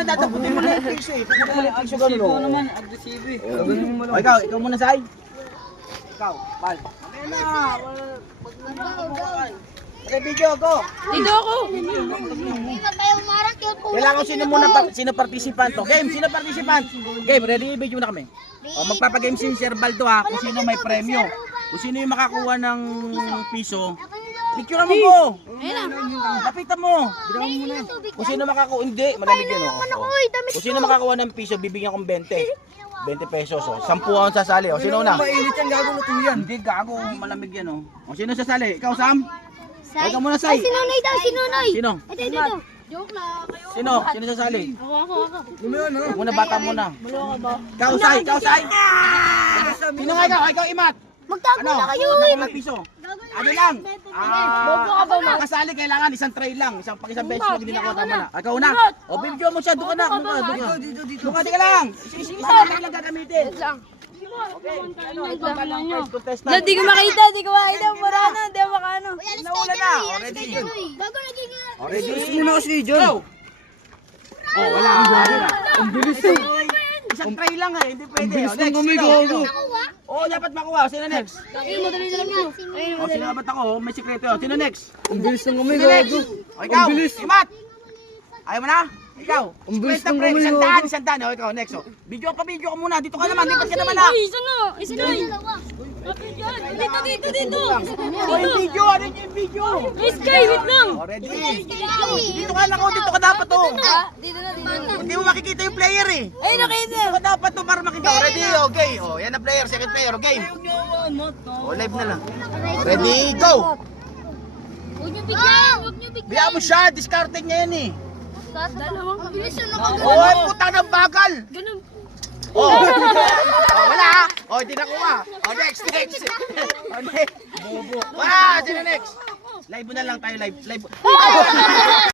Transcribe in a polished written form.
muna, dadaputin mo na yung piso eh. Pagdaputin mo na yung piso, gano'n. Agresibo naman, agresibo eh. O, ikaw muna, Sai. Ikaw, Pal. Mamaya na. Okay, video, go. Dito ako. Kailangan ko sino participant to. Game, sino participant? Game, ready? Video na kami. O, magpapagame si Sir Baldo ha, kung sino may premyo. Kung sino yung makakuha ng piso, picture mo ko. Lapitan mo. Kung sino makakuha, hindi, malamig yun. Kung sino makakuha ng piso, bibigyan kong 20 pesos. O, 10 akong sasali. O, sino na? Mainit yan, gago na tuyan. Hindi, gago, malamig yan. O, sino sasali? Ikaw, Sam? Ikaw muna, Sai. Sinunay daw, sinunay. Sino? Ito. Joke lang. Sino? Sino sasali? Ako. Huwag muna, bata muna. Ikaw, Sai. Sino nga ikaw? Ikaw, Imat. Magtago na kayo. Ano piso? Ano lang? Makasali kailangan isang tray lang. Pag isang beses lang hindi na ako tama na. Ikaw na. O, video mo siya. Doon ka na. Doon ka lang. Isang tray lang gagamitin. Okay. Na, di ko makita. Mura na, di ako makano. Naula na. Ready? Bago naging Ready? Muna ako si John. Go! Oh, wala. Ang bilis eh. Isang tray lang eh. Hindi pwede. bilis O, ng next, gumigago. sino? Oh, dapat makuha. Sino next? madali na lang yun. O, sino dapat ako? May sikreto. Sino next? Ang bilis ng Sino gumigago. next? O, ikaw. Ang bilis. Imat. Ayaw mo na? Ikaw. Ang bilis 50 ng pre, gumigago. isang daan. O, ikaw, next. O. Video ka muna. Dito ka naman. Lipat ka naman ha. Isa na. Dito. O, yung video. Ano yung video? Sky, wait lang. O, ready? Dito ka lang. O, dito ka dapat o. Dito na. Hindi mo makikita yung player eh. Ay, nakita. Dito ka dapat o para makita. O, ready? Okay. O, yan na player. Second player. O, game. O, live na lang. O, ready? Go! Huwag niyo bigyan. Bigyan mo siya. Discarded niya yan eh. Ang bilis yun. O, ay, putang ng bagal. Ganun. Oh. Oh, wala ha. Oh, hindi nakuha. Oh, next. Oh, next. Bobo. Sino next? Live mo na lang tayo, live.